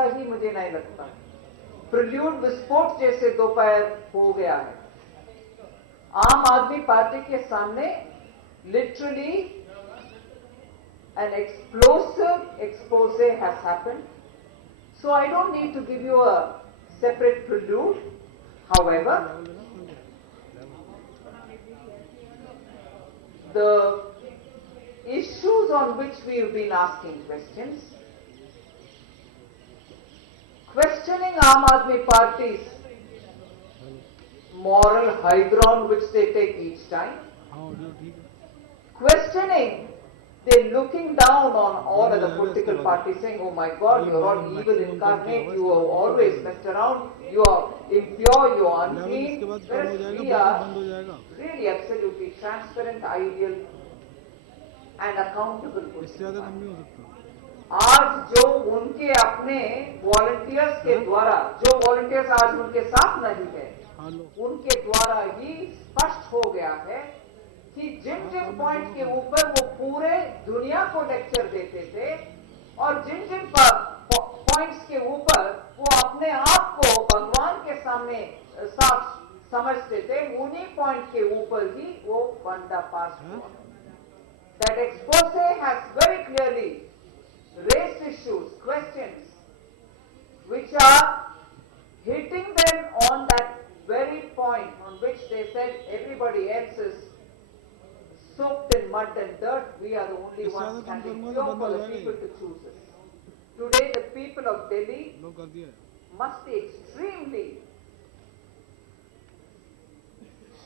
ऐसा ही मुझे नहीं लगता। प्रिल्यूड विस्फोट जैसे दोपहर हो गया है। आम आदमी पार्टी के सामने literally an explosive expose has happened. So I don't need to give you a separate prelude. However, the issues on which we have been asking questions, questioning Aam Aadmi Party's moral high ground which they take each time, questioning they're looking down on all other political parties saying, oh my God, you're all evil incarnate, you have always messed around, you are impure, you are unclean, whereas we are really absolutely transparent, ideal and accountable political party. आज जो उनके अपने volunteers के द्वारा, जो volunteers आज उनके साथ नहीं है, उनके द्वारा ही स्पष्ट हो गया है कि जिन जिन पॉइंट के ऊपर वो पूरे दुनिया को लेक्चर देते थे और जिन जिन पॉइंट्स के ऊपर वो अपने आप को भगवान के सामने साफ समझते थे, उन्हीं पॉइंट के ऊपर ही वो बंदा पास हुआ। That expose has very clearly raised issues, questions, which are hitting them on that very point on which they said everybody else is soaked in mud and dirt, we are the only ones standing pure for the people to choose us. Today the people of Delhi must be extremely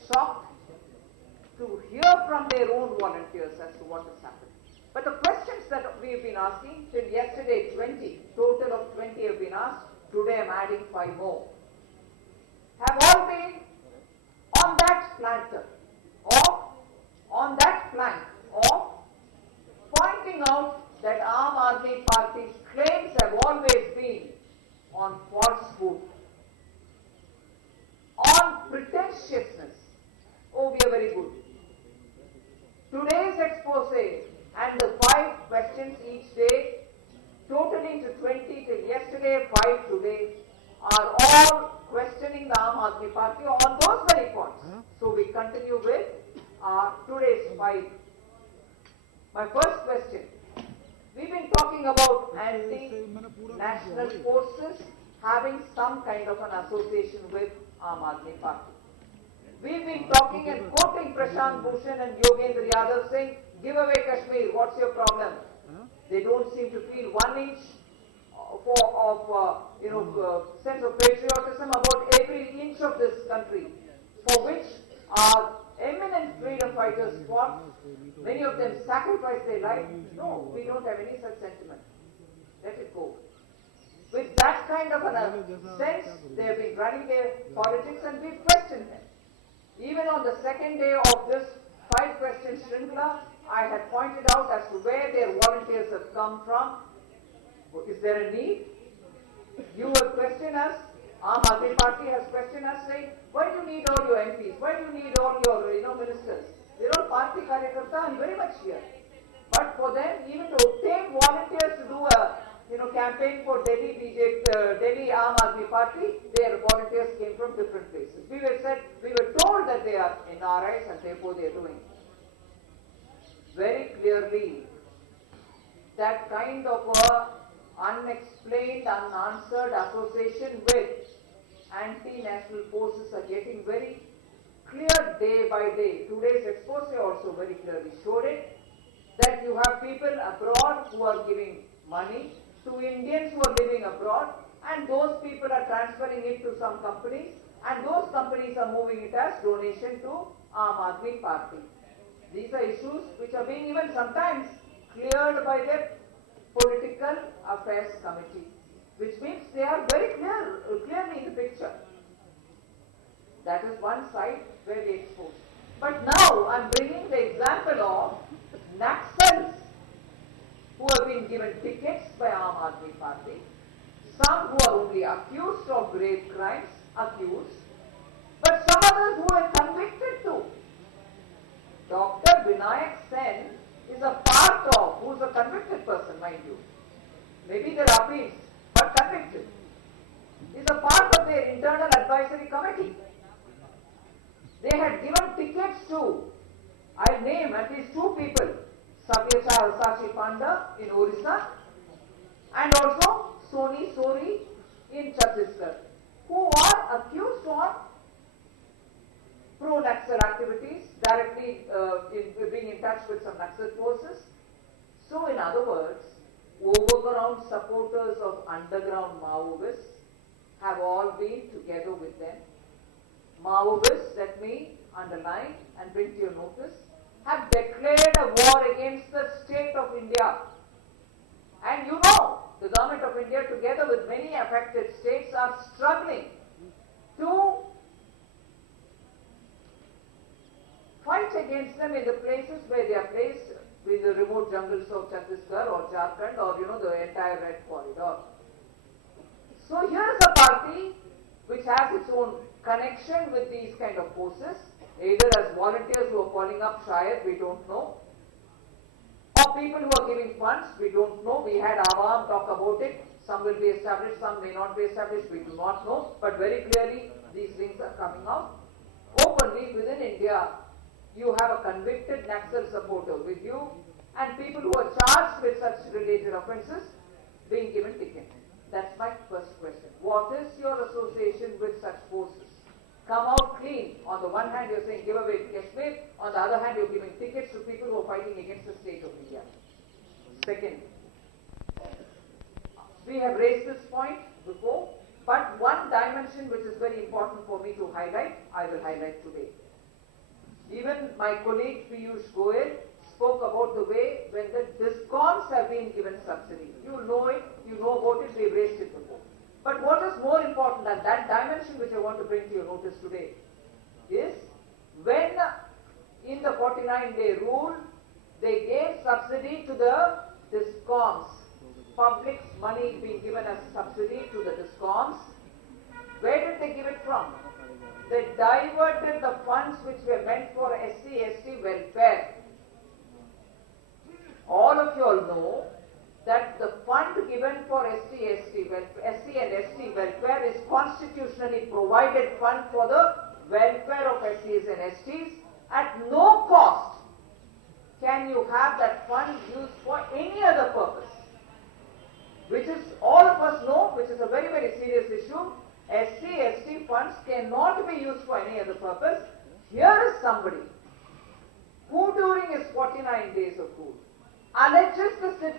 shocked to hear from their own volunteers as to what has happened. But the questions that we have been asking, till yesterday 20, total of 20 have been asked, today I am adding 5 more, have all been on that planter, or on that plank of pointing out that Aam Aadmi Party's claims have always been on falsehood, on pretentiousness. Oh, we are very good. Today's expose and the 5 questions each day, totaling to 20 till yesterday, 5 today, are all questioning the Aam Aadmi Party on those very points. So we continue with today's 5. My first question, we've been talking about anti-national forces having some kind of an association with Aam Aadmi Party. We've been talking and quoting Prashant Bhushan and Yogendra Yadav saying, give away Kashmir, what's your problem? They don't seem to feel 1 inch sense of patriotism about every inch of this country, for which our eminent freedom fighters fought. Many of them sacrificed their life. No, we don't have any such sentiment. Let it go. With that kind of a sense, they have been running their politics and we've questioned them. Even on the second day of this 5 questions shrinkla, I had pointed out as to where their volunteers have come from. Is there a need? You will question us. Aam Aadmi Party has questioned us, saying, why do you need all your MPs? Why do you need all your ministers? They're all party karyakarta and very much here. But for them, even to obtain volunteers to do a campaign for Delhi BJP, Delhi Aam Aadmi Party, their volunteers came from different places. We were told that they are NRIs and therefore they are doing very clearly that kind of a unexplained, unanswered association with anti-national forces are getting very clear day by day. Today's expose also very clearly showed it, that you have people abroad who are giving money to Indians who are living abroad, and those people are transferring it to some companies, and those companies are moving it as donation to Aam Aadmi Party. These are issues which are being even sometimes cleared by the Political Affairs Committee, which means they are very clearly in the picture. That is one side where we expose. But now I am bringing the example of Naxals who have been given tickets by Aam Aadmi Party, some who are only accused of grave crimes, but some others who are convicted too. Dr. Vinayak Sen is a part of, who is a convicted person, mind you. Maybe there are appeals, but convicted. internal advisory committee. They had given tickets to, I'll name at least two people, Sabyacha Sachi Panda in Orissa and also Soni Sori in Chhattisgarh, who are accused of pro-Naxal activities, directly being in touch with some Naxal forces. So in other words, overground supporters of underground Maoists have all been together with them. Maoists, let me underline and bring to your notice, have declared a war against the state of India. And you know, the government of India, together with many affected states, are struggling to fight against them in the places where they are placed, in the remote jungles of Chhattisgarh or Jharkhand or the entire Red Corridor. So here is a party which has its own connection with these kind of forces, either as volunteers who are calling up Shayad, we don't know, or people who are giving funds, we don't know. We had Awam talk about it. Some will be established, some may not be established, we do not know. But very clearly, these links are coming out. Openly within India, you have a convicted Naxal supporter with you and people who are charged with such related offences being given ticket. That's my first question. What is your association with such forces? Come out clean. On the one hand, you're saying give away Kashmir. On the other hand, you're giving tickets to people who are fighting against the state of India. Second, we have raised this point before, but one dimension which is very important for me to highlight, I will highlight today. Even my colleague Piyush Goyal spoke about the way when the DISCOMs have been given subsidy. You know it, you know about it, we've raised it before. But what is more important than that dimension which I want to bring to your notice today is when in the 49-day rule they gave subsidy to the DISCOMs, public's money being given as subsidy to the DISCOMs. Where did they give it from? They diverted the funds which were meant for SC/ST welfare. All of you all know that the fund given for SC and ST welfare is constitutionally provided fund for the welfare of SCs and STs. At no cost can you have that fund used for any other purpose, which is all of us know, which is a very, very serious issue. SC/ST funds cannot be used for any other purpose. Here is somebody who during his 49 days of rule alleges the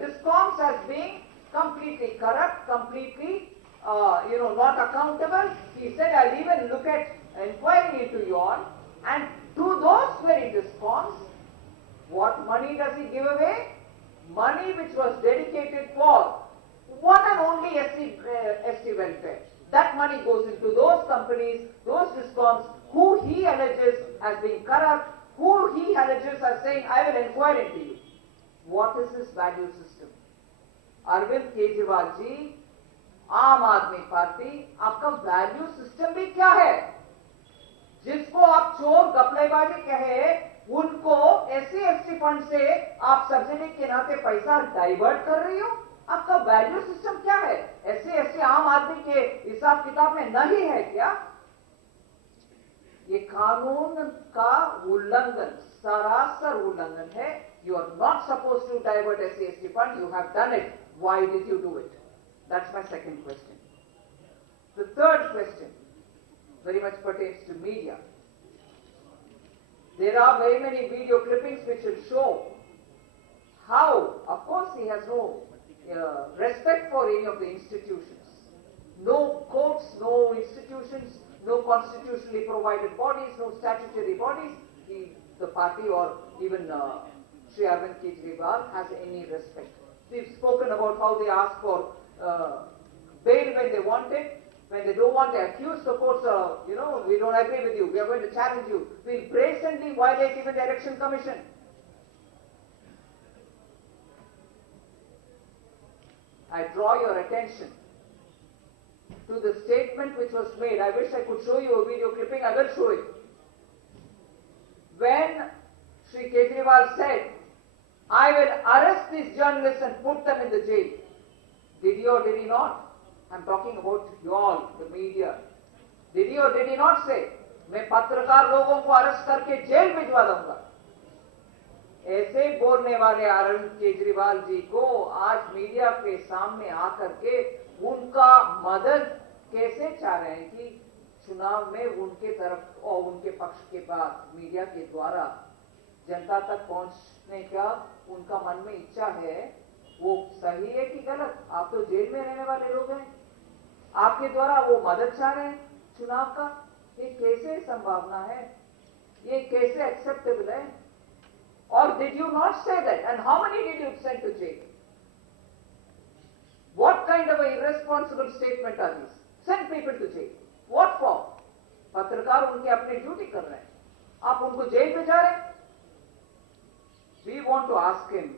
DISCOMs as being completely corrupt, completely not accountable. He said, I'll even look at inquiring into you all. And to those very DISCOMs, what money does he give away? Money which was dedicated for one and only ST welfare. That money goes into those companies, those DISCOMs, who he alleges as being corrupt, who he alleges as saying, I will inquire into you. What is his value system? Arvind Kejriwal ji, आम आदमी party, आपका value system भी क्या है? जिसको आप चोर गपलेबाजी कहे, उनको SC/ST फंड से आप सब्सिडी के नाते पैसा डाइवर्ट कर रही हो? आपका वैल्यू सिस्टम क्या है? SC/ST आम आदमी के हिसाब किताब में नहीं है क्या? ये कानून का उल्लंघन, सरासर उल्लंघन है. You are not supposed to divert SC/ST fund. You have done it. Why did you do it? That's my second question. The third question very much pertains to media. There are very many video clippings which will show how, of course, he has no respect for any of the institutions. No courts, no institutions, no constitutionally provided bodies, no statutory bodies. The party or even Sri Arvind Kejriwal has any respect. We've spoken about how they ask for bail when they want it. When they don't want, they accuse the courts, we don't agree with you, we are going to challenge you. We'll brazenly violate even the Election Commission. I draw your attention to the statement which was made. I wish I could show you a video clipping, I will show it. When Sri Kejriwal said, I will arrest these journalists and put them in the jail. Did he or did he not? I'm talking about you all, the media. Did he or did he not say, मैं पत्रकार लोगों को arrest करके jail भिजवा दूंगा? ऐसे बोलने वाले अरविंद केजरीवाल जी को आज मीडिया के सामने आकर के उनका मदद कैसे चाह रहे हैं कि चुनाव में उनके तरफ और उनके पक्ष के बाद मीडिया के द्वारा जनता तक पहुंचने का उनका मन में इच्छा है, वो सही है कि गलत? आप तो जेल में रहने वाले लोग हैं, आपके द्वारा वो मदद चाह रहे हैं चुनाव का, ये कैसे संभावना है? ये कैसे एक्सेप्टेबल है? Or did you not say that? And how many did you send to jail? What kind of a irresponsible statement are these? Send people to jail. What for? पत्रकार उनकी अपनी ड्यूटी कर रहे हैं, आप उनको जेल में जा रहे हैं? We want to ask him,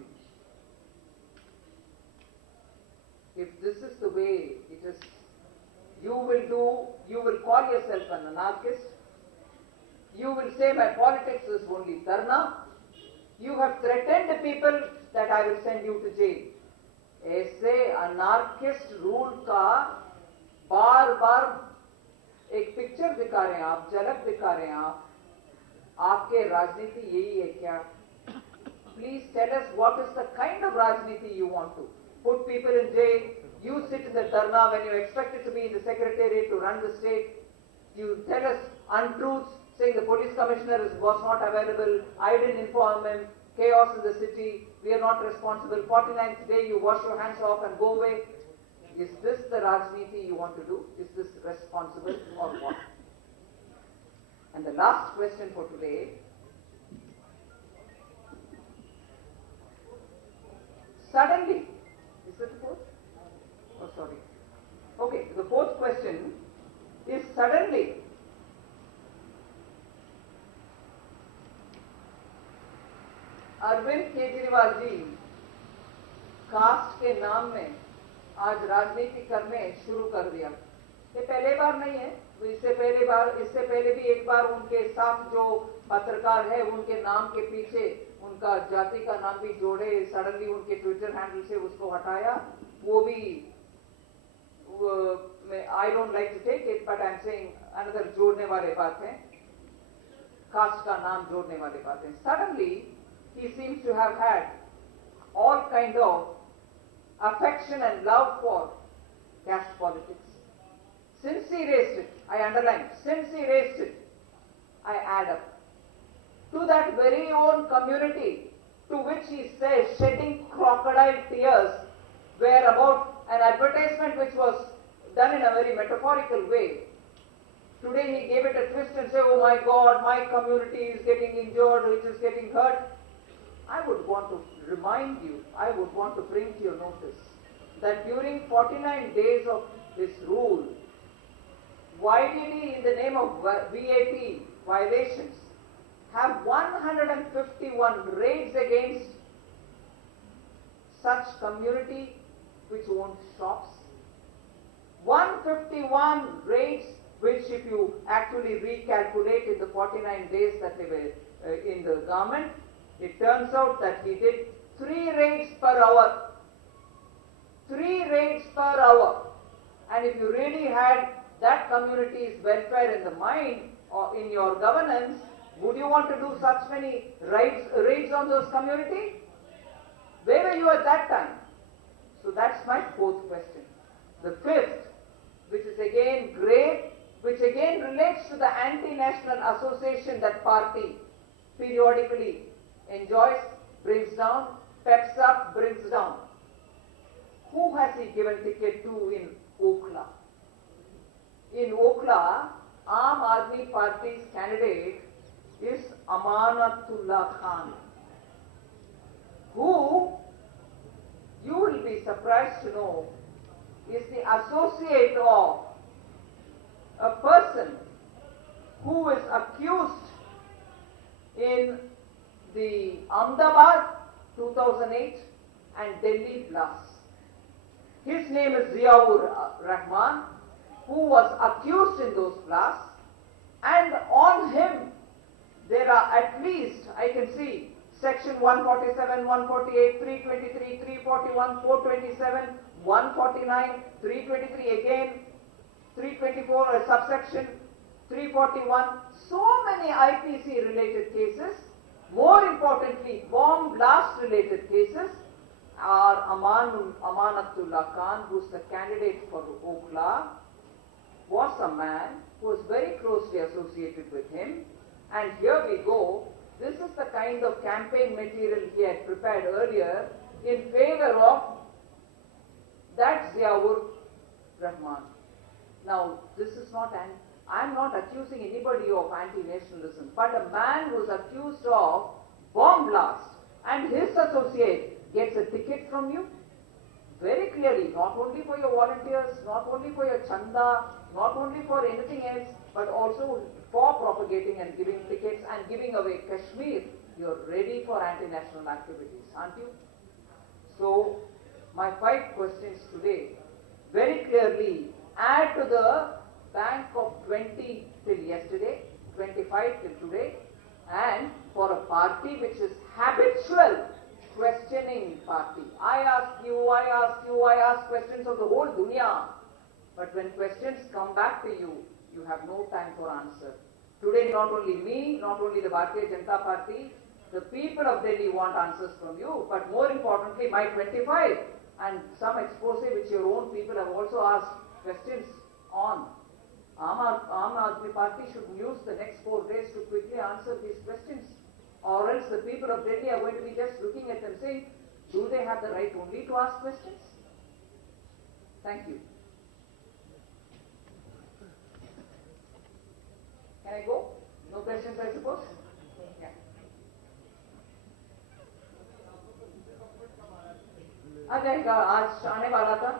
if this is the way it is, you will call yourself an anarchist, you will say my politics is only dharna, you have threatened the people that I will send you to jail. ऐसे anarchist rule का बार बार एक picture दिखा रहे हैं आप, झलक दिखा रहे हैं आप, आपके राजनीति यही है क्या? Please tell us what is the kind of Rajniti you want to put people in jail. You sit in the dharna when you expected to be in the secretariat to run the state. You tell us untruths saying the police commissioner was not available, I didn't inform him, chaos in the city, we are not responsible. 49th day you wash your hands off and go away. Is this the Rajniti you want to do? Is this responsible or what? And the last question for today. Suddenly, is it the fourth? Oh, sorry. Okay, the fourth question is suddenly Arvind Kejriwal ji caste के नाम में आज राजनीति करने शुरू कर दिया। ये पहले बार नहीं है, इससे पहले भी एक बार उनके साथ जो पत्रकार है उनके नाम के पीछे उनका जाति का नाम भी जोड़े, सडनली उनके ट्विटर हैंडल से उसको हटाया। वो भी I don't like to take it but I am saying another जोड़ने वाले बात है, कास्ट का नाम जोड़ने वाली बात है। Suddenly he seems to have had all kind of affection and love for caste politics. Since he raised it, I underline, since he raised it, I add up, to that very own community to which he says shedding crocodile tears were about an advertisement which was done in a very metaphorical way. Today he gave it a twist and said, oh my God, my community is getting injured, it is getting hurt. I would want to remind you, I would want to bring to your notice that during 49 days of this rule, why did he, in the name of BJP violations, have 151 raids against such community which owned shops? 151 raids which, if you actually recalculate in the 49 days that they were in the government, it turns out that he did 3 raids per hour. 3 raids per hour. And if you really had that community's welfare in the mind or in your governance, would you want to do such many raids on those communities? Where were you at that time? So that's my fourth question. The fifth, which is again grave, which again relates to the anti-national association that party periodically enjoys, brings down, peps up, brings down. Who has he given ticket to in Okhla? In Okhla, Aam Aadmi Party's candidate is Amanatullah Khan, who, you will be surprised to know, is the associate of a person who is accused in the Ahmedabad 2008 and Delhi blasts. His name is Ziaur Rahman, who was accused in those blasts, and on him there are at least, I can see, section 147, 148, 323, 341, 427, 149, 323 again, 324 a subsection, 341, so many IPC related cases. More importantly, bomb blast related cases are Amanatullah Khan, who's the candidate for Okhla, was a man who was very closely associated with him. And here we go. This is the kind of campaign material he had prepared earlier in favor of that Ziaur Rahman. Now, this is not I'm not accusing anybody of anti-nationalism, but a man who is accused of bomb blast and his associate gets a ticket from you, very clearly, not only for your volunteers, not only for your chanda, not only for anything else, but also for propagating and giving tickets and giving away Kashmir. You're ready for anti-national activities, aren't you? So, my 5 questions today very clearly add to the bank of 20 till yesterday, 25 till today, and for a party which is habitual questioning party. I ask questions of the whole dunya. But when questions come back to you, you have no time for answer. Today, not only me, not only the Bharatiya Janata Party, the people of Delhi want answers from you, but more importantly, my 25 and some expose which your own people have also asked questions on. Aam Aadmi Party should use the next 4 days to quickly answer these questions, or else the people of Delhi are going to be just looking at them saying, do they have the right only to ask questions? Thank you. Can I go? No questions, I suppose? Yeah. आज आने वाला था.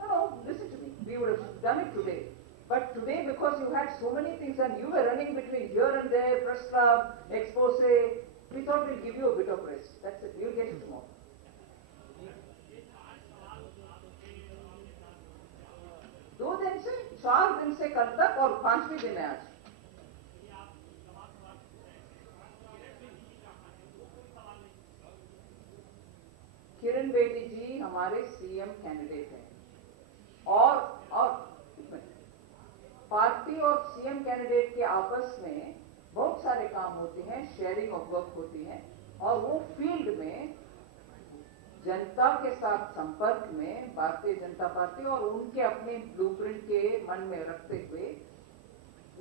No, listen to me. We would have done it today. But today, because you had so many things and you were running between here and there, press club, expose, we thought we'll give you a bit of rest. That's it. You'll get it tomorrow. दो दिन से 4 दिन से कल तक और 5वें दिन है आज. किरण बेदी जी हमारे सीएम कैंडिडेट हैं और पार्टी और सीएम कैंडिडेट के आपस में बहुत सारे काम होते हैं, शेयरिंग ऑफ वर्क होती है, और वो फील्ड में जनता के साथ संपर्क में भारतीय जनता पार्टी और उनके अपने ब्लूप्रिंट के मन में रखते हुए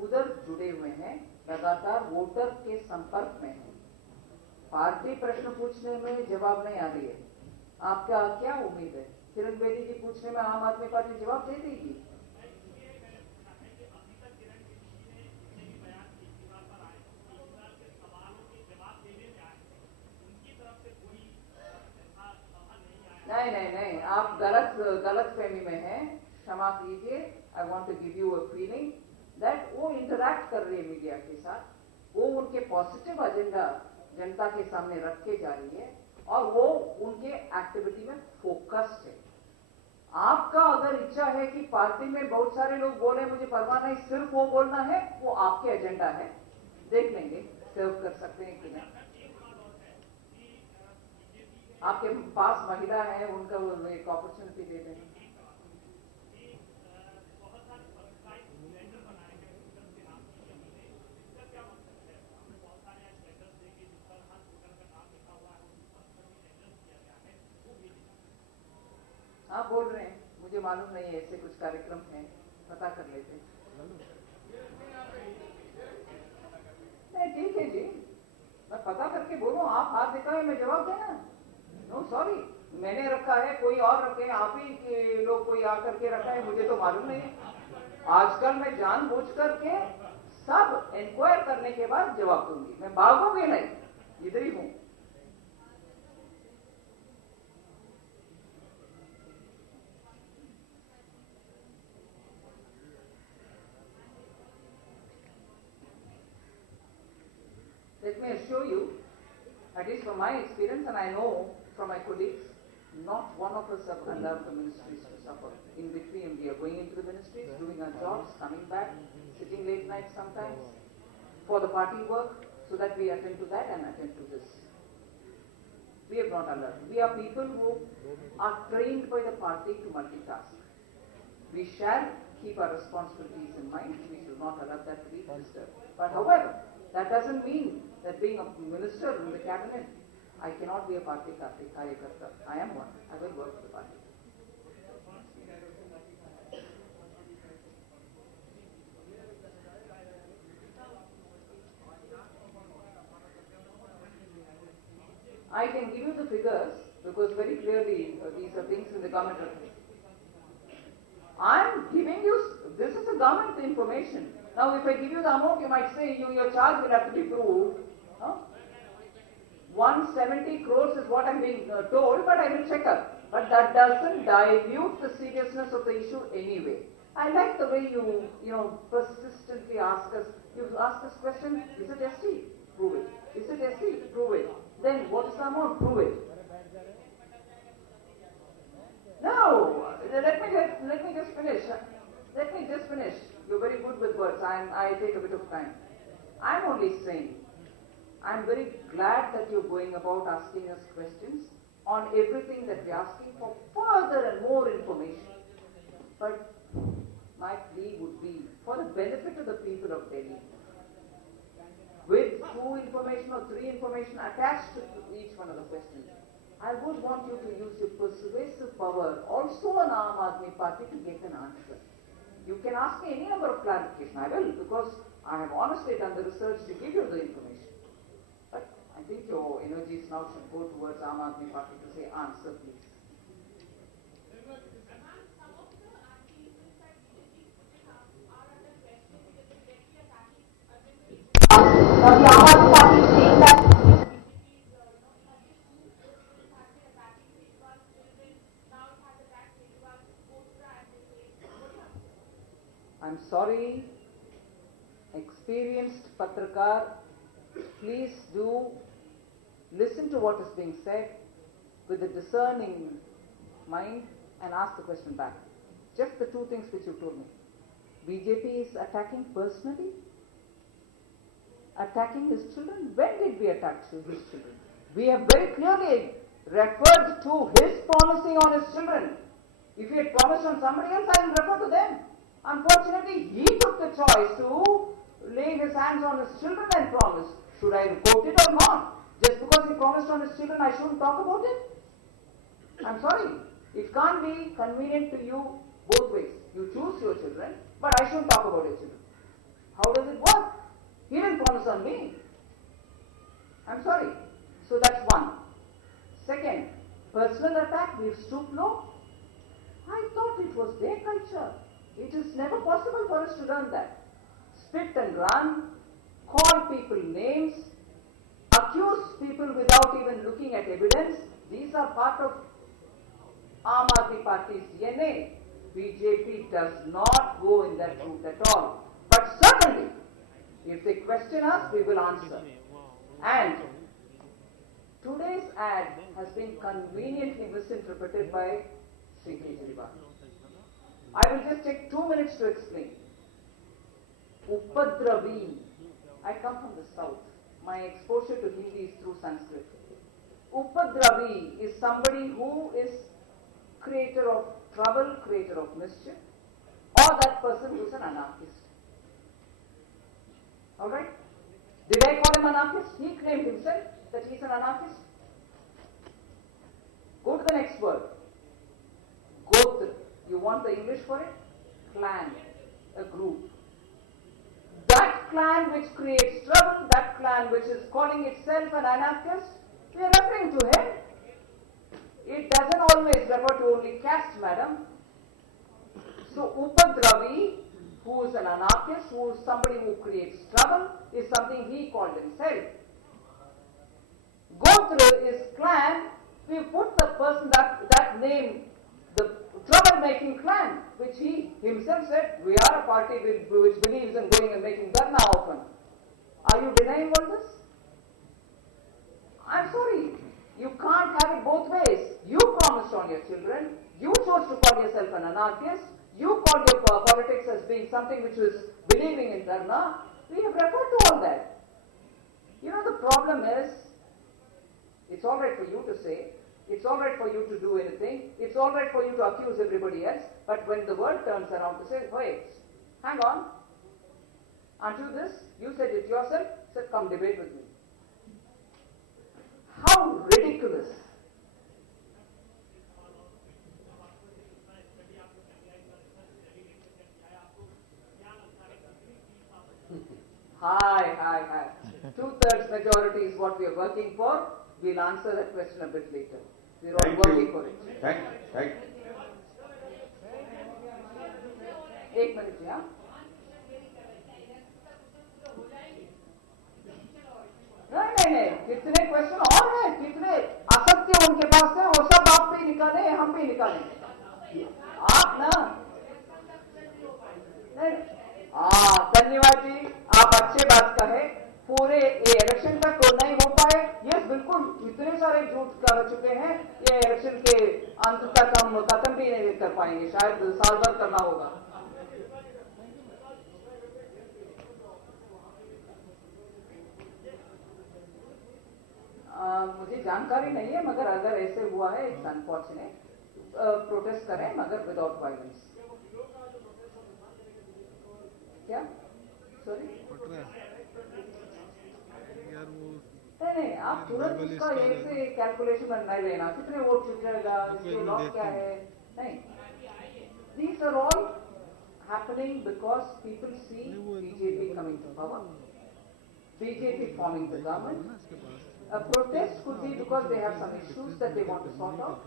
उधर जुड़े हुए हैं, लगातार वोटर के संपर्क में है. पार्टी प्रश्न पूछने में जवाब नहीं आ रही है. आपका क्या उम्मीद है? किरण बेदी जी पूछने में आम आदमी पार्टी जवाब दे देगी? नहीं, आप गलत फहमी में हैं. क्षमा कीजिए. I want to give you a feeling that वो इंटरैक्ट कर रही है मीडिया के साथ, वो उनके पॉजिटिव एजेंडा जनता के सामने रख के जा रही है और वो उनके एक्टिविटी में फोकस्ड है. आपका अगर इच्छा है कि पार्टी में बहुत सारे लोग बोले मुझे परवाह नहीं, सिर्फ वो बोलना है, वो आपके एजेंडा है. देख लेंगे सर्व कर सकते हैं कि नहीं. आपके पास महिला है, उनका एक अपॉर्चुनिटी दे दें. आप बोल रहे हैं, मुझे मालूम नहीं है, ऐसे कुछ कार्यक्रम है, पता कर लेते. नहीं ठीक है जी, मैं पता करके बोलूं. आप हाथ दिखाए, मैं जवाब देना. नो सॉरी, मैंने रखा है, कोई और रखे, आप ही के लोग कोई आकर के रखा है, मुझे तो मालूम नहीं है. आजकल मैं जानबूझ करके सब इंक्वायर करने के बाद जवाब दूंगी. मैं भागूंगी नहीं, इधर ही हूं. Let me assure you, at least from my experience, and I know from my colleagues, not one of us have allowed the ministries to suffer. In between, we are going into the ministries, doing our jobs, coming back, sitting late nights sometimes for the party work, so that we attend to that and attend to this. We have not allowed. We are people who are trained by the party to multitask. We shall keep our responsibilities in mind. We should not allow that to be disturbed. But however, that doesn't mean that being a minister in the cabinet, I cannot be a party karyakarta. I am one. I will work for the party. I can give you the figures because very clearly these are things in the government. I'm giving you, this is a government information. Now if I give you the amount, you might say your charge will have to be proved. 170 crores is what I'm being told, but I will check up. But that doesn't dilute the seriousness of the issue anyway. I like the way you persistently ask us. You ask us question, is it ST? Prove it. Is it ST? Prove it. Then what is the amount? Prove it. No, let me just finish. Let me just finish. You're very good with words. I take a bit of time. I'm only saying, I'm very glad that you're going about asking us questions on everything that we're asking for further and more information. But my plea would be for the benefit of the people of Delhi, with 2 information or 3 information attached to each one of the questions, I would want you to use your persuasive power also on Aam Aadmi Party to get an answer. You can ask me any number of clarification. I will, because I have honestly done the research to give you the information. But I think your energies now should go towards Aam Aadmi Party to say answer, please. Now the Aam Aadmi Party is saying that I'm sorry, experienced Patrakar, please do listen to what is being said with a discerning mind and ask the question back. Just the 2 things which you told me. BJP is attacking personally? Attacking his children? When did we attack his children? We have very clearly referred to his promising on his children. If he had promised on somebody else, I will refer to them. Unfortunately, he took the choice to lay his hands on his children and promise. Should I quote it or not? Just because he promised on his children, I shouldn't talk about it? I'm sorry. It can't be convenient to you both ways. You choose your children, but I shouldn't talk about your children. How does it work? He didn't promise on me. I'm sorry. So that's one. Second, personal attack, we've stooped low. I thought it was their culture. It is never possible for us to learn that. Spit and run, call people names, accuse people without even looking at evidence. These are part of Aam Aadmi Party's DNA. BJP does not go in that route at all. But certainly, if they question us, we will answer. And today's ad has been conveniently misinterpreted by Sri Kejriwal. I will just take 2 minutes to explain. Upadravi. I come from the south. My exposure to Hindi is through Sanskrit. Upadravi is somebody who is creator of trouble, creator of mischief, or that person who is an anarchist. Alright? Did I call him anarchist? He claimed himself that he is an anarchist. Go to the next word. Gotra. You want the English for it? Clan. A group. That clan which creates trouble, that clan which is calling itself an anarchist, we are referring to him. It doesn't always refer to only caste, madam. So Upadravi, who is an anarchist, who is somebody who creates trouble, is something he called himself. Gotra is clan. We put the person, that name, the troublemaking clan, which he himself said, we are a party which believes in going and making dharna often. Are you denying all this? I'm sorry. You can't have it both ways. You promised on your children. You chose to call yourself an anarchist. You called your politics as being something which was believing in dharna. We have referred to all that. You know, the problem is, It's all right for you to say, it's all right for you to do anything, it's all right for you to accuse everybody else, but when the word turns around to say, wait, hang on, aren't you this? You said it yourself, said come debate with me. How ridiculous. Hi. 2/3 majority is what we are working for. We'll answer that question a bit later. We're all working for it. Thank you. एक minute या नहीं, कितने question और हैं, कितने असत्य उनके पास है, वो सब आप भी निकालें, हम भी निकालें। आप ना नहीं, धन्यवाद जी, आप अच्छे बात कहे। पूरे ये इलेक्शन तक तो नहीं हो पाए, यस बिल्कुल, इतने सारे झूठ कर चुके हैं, ये इलेक्शन के अंत तक हम खत्म भी नहीं कर पाएंगे, शायद साल भर करना होगा। मुझे जानकारी नहीं है, मगर अगर ऐसे हुआ है, इट्स अनफॉर्चुनेट। प्रोटेस्ट करें मगर विदाउट वायलेंस। क्या सॉरी नहीं, आप तुरंत उसका ऐसे कैलकुलेशन नहीं लेना, कितने वोट छूटेगा, इसके लॉस क्या है, नहीं। These are all happening because people see BJP coming to power, BJP forming the government. A protest could be because they have some issues that they want to sort out.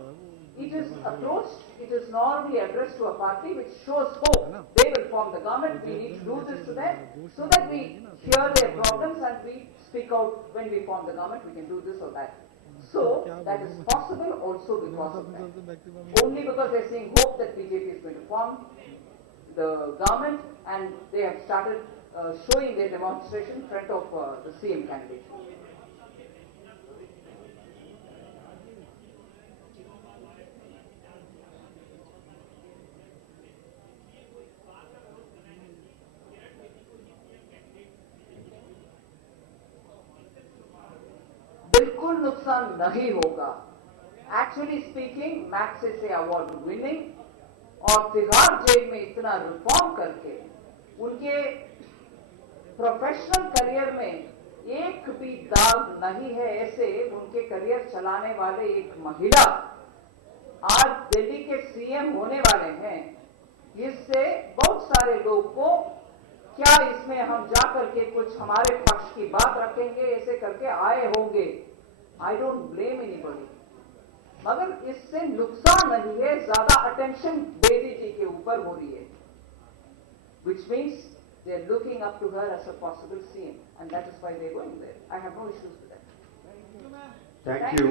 It is approached, it is normally addressed to a party which shows hope. They will form the government, we need to do this to them, so that we hear their problems and we speak out when we form the government, we can do this or that. So, that is possible also because of that. Only because they are seeing hope that BJP is going to form the government, and they have started showing their demonstration in front of the CM candidate. बिल्कुल नुकसान नहीं होगा। Actually speaking, max से award winning और Tihar jail में इतना reform करके उनके प्रोफेशनल करियर में एक भी दाग नहीं है, ऐसे उनके करियर चलाने वाले एक महिला आज दिल्ली के सीएम होने वाले हैं। इससे बहुत सारे लोग को क्या इसमें हम जाकर के कुछ हमारे पक्ष की बात रखेंगे, ऐसे करके आए होंगे। आई डोंट ब्लेम एनीबॉडी, मगर इससे नुकसान नहीं है, ज्यादा अटेंशन बेबी जी के ऊपर हो रही है, which means they are looking up to her as a possible CM, and that is why they are going there. I have no issues with that. Thank you.